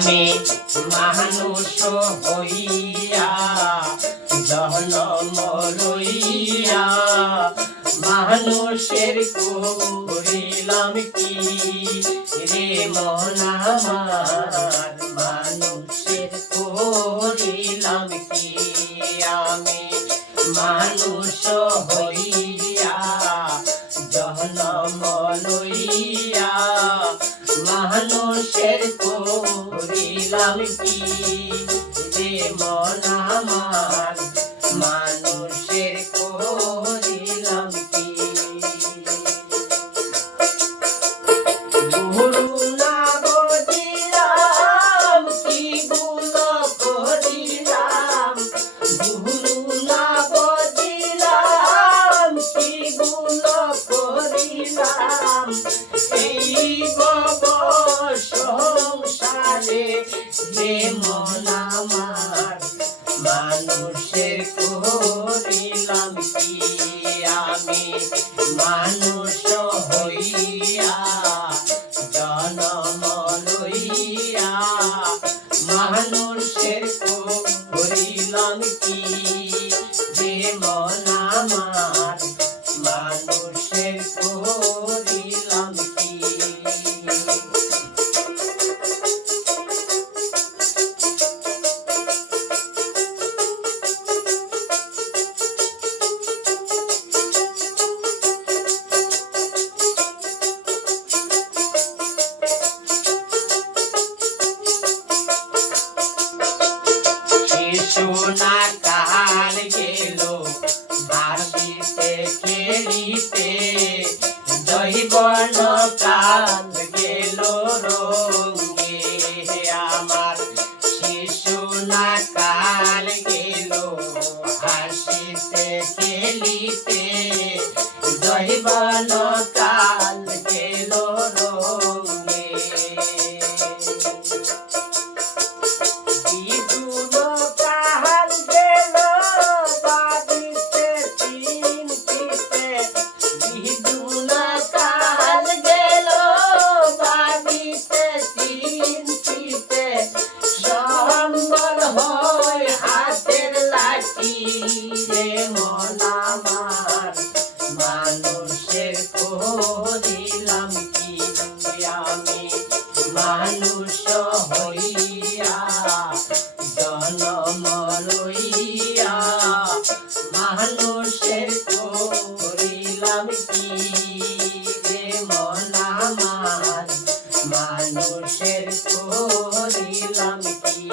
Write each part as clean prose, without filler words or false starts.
আমি মানুষ হইয়া জনম লইয়া মানুষের করিলাম কি রে মন আমার, মানুষের করিলাম কি আমি মানুষ হইয়া জনম লইয়া মানুষের করিলাম কি রে মন আমার, মানুষের করিলাম কি। গুরু না বুঝিলাম কি ভুল করিলাম, গুরু না বুঝিলাম কি ভুল করিলাম, এই ভব সংসারে রে মন আমার, মানুষের করিলাম কি আমি মানুষ হইয়া জনম লইয়া মানুষের করিলাম কি রে মন আমার, মানুষের করিলাম কি। সোনা কাল গেল ভাসিতে খেলিতে, জৈবন কাল গেল রঙ্গে আমার, শিশুনা কাল গেল হাসিতে খেলিতে, জৈবন কাল গেল রঙ্গে। মানুষের করিলাম কি আমি মানুষ হইয়া জনম লইয়া মানুষের করিলাম কি রে মন আমার, মানুষের করিলাম কি।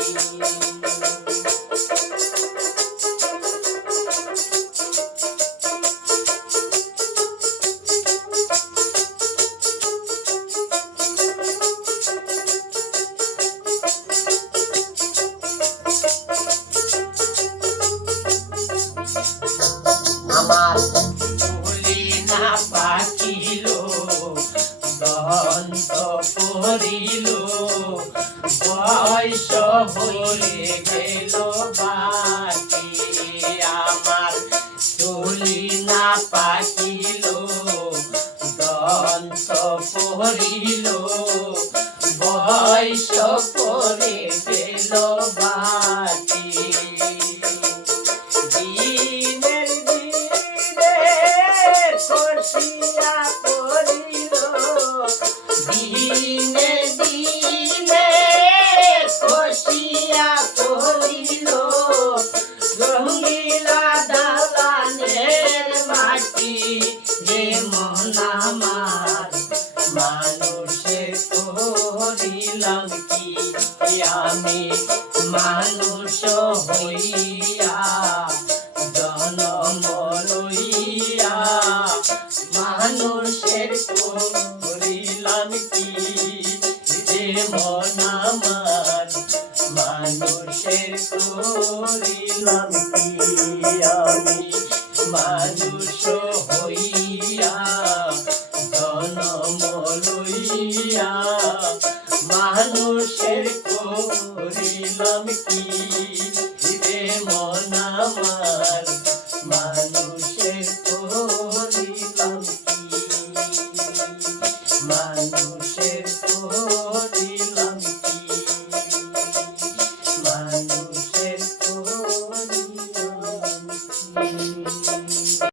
আমার ভুলি না পাখিল দন্ত পড়িল, বয়স হয়ে গেল বাকি আমার ভুলি না পাখিল দন্ত পড়িল, বয়স করে গেল বাকি। কষিয়া পড়িল দিনে দিনে, কষিয়া পড়িল রঙিলা দালানের মাটি রে মন আমার, মানুষের করিলাম কি আমি মানুষ হইয়া জনম লইয়া মানুষের করিলাম কি রে মন আমার, মানুষের করিলাম কি আমি মানুষ হইয়া জনম লইয়া মানুষের করিলাম কি রে মন আমার।